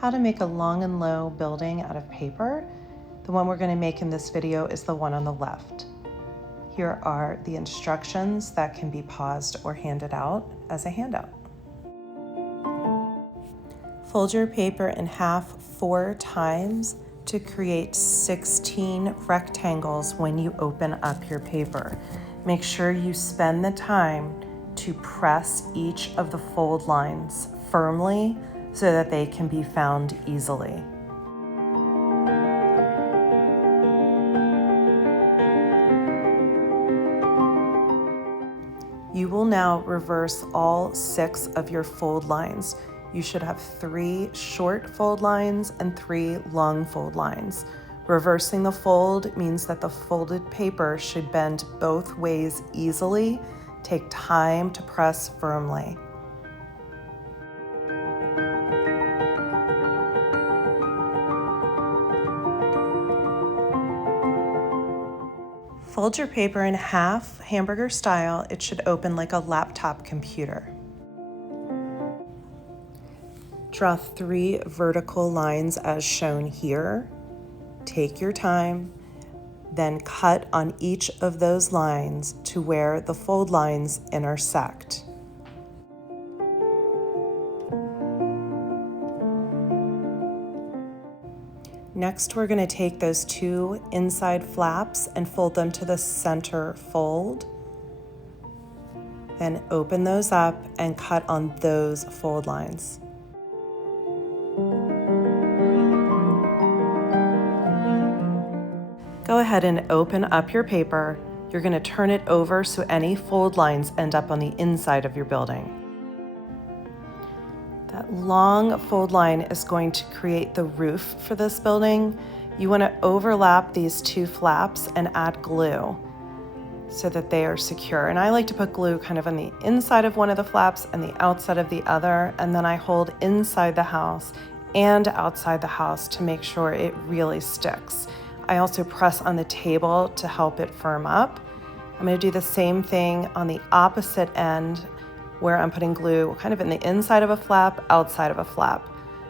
how to make a long and low building out of paper. The one we're going to make in this video is the one on the left. Here are the instructions that can be paused or handed out as a handout. Fold your paper in half 4 times to create 16 rectangles when you open up your paper. Make sure you spend the time to press each of the fold lines firmly so that they can be found easily. You will now reverse all 6 of your fold lines. You should have 3 short fold lines and 3 long fold lines. Reversing the fold means that the folded paper should bend both ways easily. Take time to press firmly. Fold your paper in half, hamburger style. It should open like a laptop computer. Draw 3 vertical lines as shown here. Take your time, then cut on each of those lines to where the fold lines intersect. Next, we're going to take those 2 inside flaps and fold them to the center fold. Then open those up and cut on those fold lines. Go ahead and open up your paper. You're going to turn it over so any fold lines end up on the inside of your building. That long fold line is going to create the roof for this building. You want to overlap these 2 flaps and add glue so that they are secure. And I like to put glue kind of on the inside of one of the flaps and the outside of the other, and then I hold inside the house and outside the house to make sure it really sticks. I also press on the table to help it firm up. I'm going to do the same thing on the opposite end where I'm putting glue kind of in the inside of a flap, outside of a flap,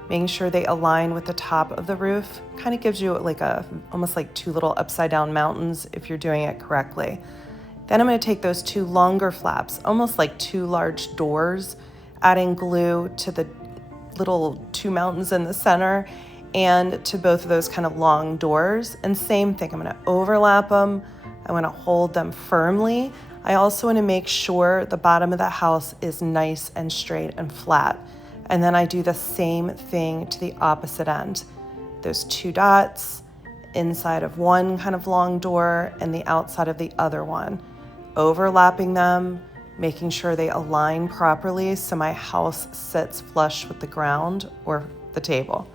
making sure they align with the top of the roof. Kind of gives you like almost like 2 little upside down mountains if you're doing it correctly. Then I'm going to take those 2 longer flaps, almost like 2 large doors, adding glue to the little 2 mountains in the center and to both of those kind of long doors. And same thing, I'm going to overlap them. I want to hold them firmly. I also want to make sure the bottom of the house is nice and straight and flat. And then I do the same thing to the opposite end. Those 2 dots inside of one kind of long door and the outside of the other one. Overlapping them, making sure they align properly so my house sits flush with the ground or the table.